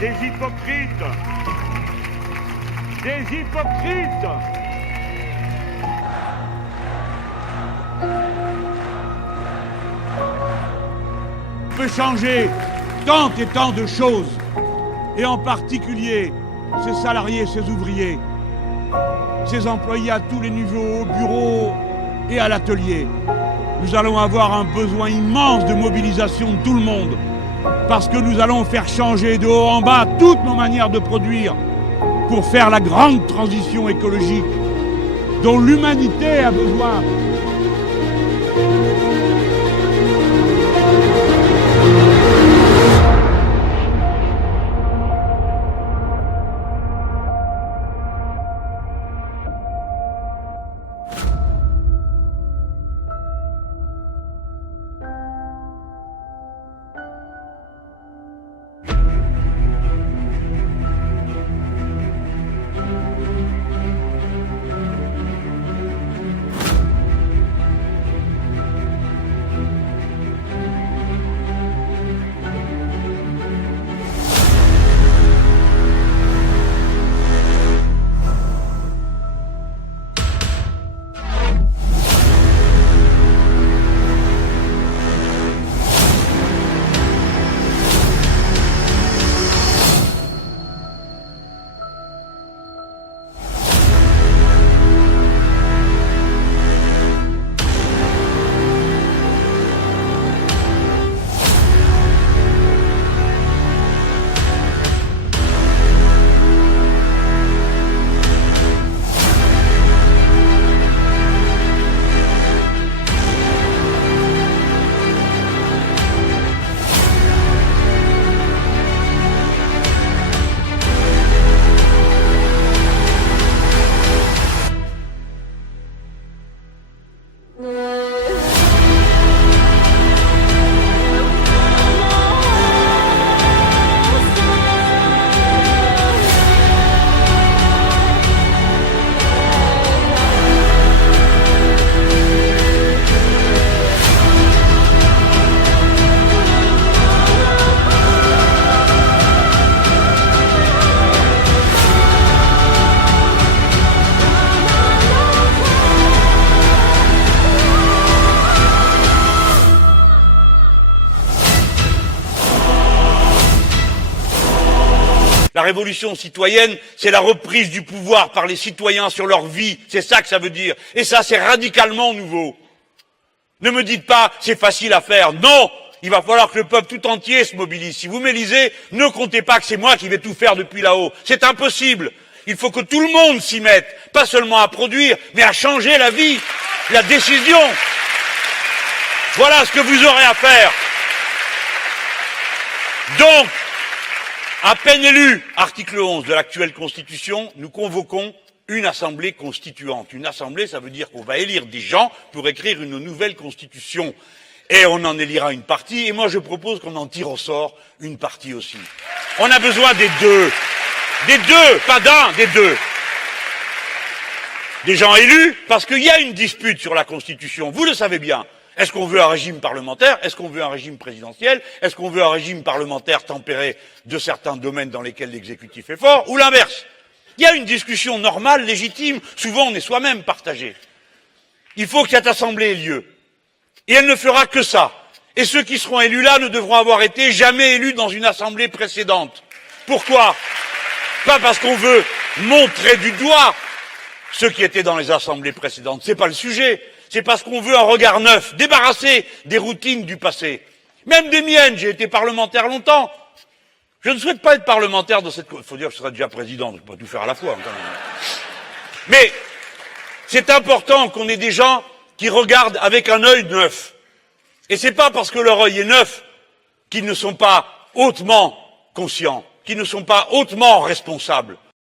Des hypocrites. Des hypocrites. On peut changer tant et tant de choses, et en particulier ces salariés, ces ouvriers, ces employés à tous les niveaux, au bureau et à l'atelier. Nous allons avoir un besoin immense de mobilisation de tout le monde, parce que nous allons faire changer de haut en bas toutes nos manières de produire pour faire la grande transition écologique dont l'humanité a besoin. La révolution citoyenne, c'est la reprise du pouvoir par les citoyens sur leur vie. C'est ça que ça veut dire. Et ça, c'est radicalement nouveau. Ne me dites pas, c'est facile à faire. Non! Il va falloir que le peuple tout entier se mobilise. Si vous m'élisez, ne comptez pas que c'est moi qui vais tout faire depuis là-haut. C'est impossible. Il faut que tout le monde s'y mette. Pas seulement à produire, mais à changer la vie, la décision. Voilà ce que vous aurez à faire. Donc, à peine élu, article 11 de l'actuelle Constitution, nous convoquons une assemblée constituante. Une assemblée, ça veut dire qu'on va élire des gens pour écrire une nouvelle Constitution. Et on en élira une partie, et moi je propose qu'on en tire au sort une partie aussi. On a besoin des deux. Des deux, pas d'un, des deux. Des gens élus, parce qu'il y a une dispute sur la Constitution, vous le savez bien. Est-ce qu'on veut un régime parlementaire? Est-ce qu'on veut un régime présidentiel? Est-ce qu'on veut un régime parlementaire tempéré de certains domaines dans lesquels l'exécutif est fort? Ou l'inverse? Il y a une discussion normale, légitime. Souvent, on est soi-même partagé. Il faut que cette assemblée ait lieu. Et elle ne fera que ça. Et ceux qui seront élus là ne devront avoir été jamais élus dans une assemblée précédente. Pourquoi? Pas parce qu'on veut montrer du doigt ceux qui étaient dans les assemblées précédentes. C'est pas le sujet. C'est parce qu'on veut un regard neuf, débarrassé des routines du passé. Même des miennes, j'ai été parlementaire longtemps. Je ne souhaite pas être parlementaire dans cette... Il faut dire que je serai déjà président, je ne peux pas tout faire à la fois. Quand même. Mais c'est important qu'on ait des gens qui regardent avec un œil neuf. Et c'est pas parce que leur œil est neuf qu'ils ne sont pas hautement conscients, qu'ils ne sont pas hautement responsables.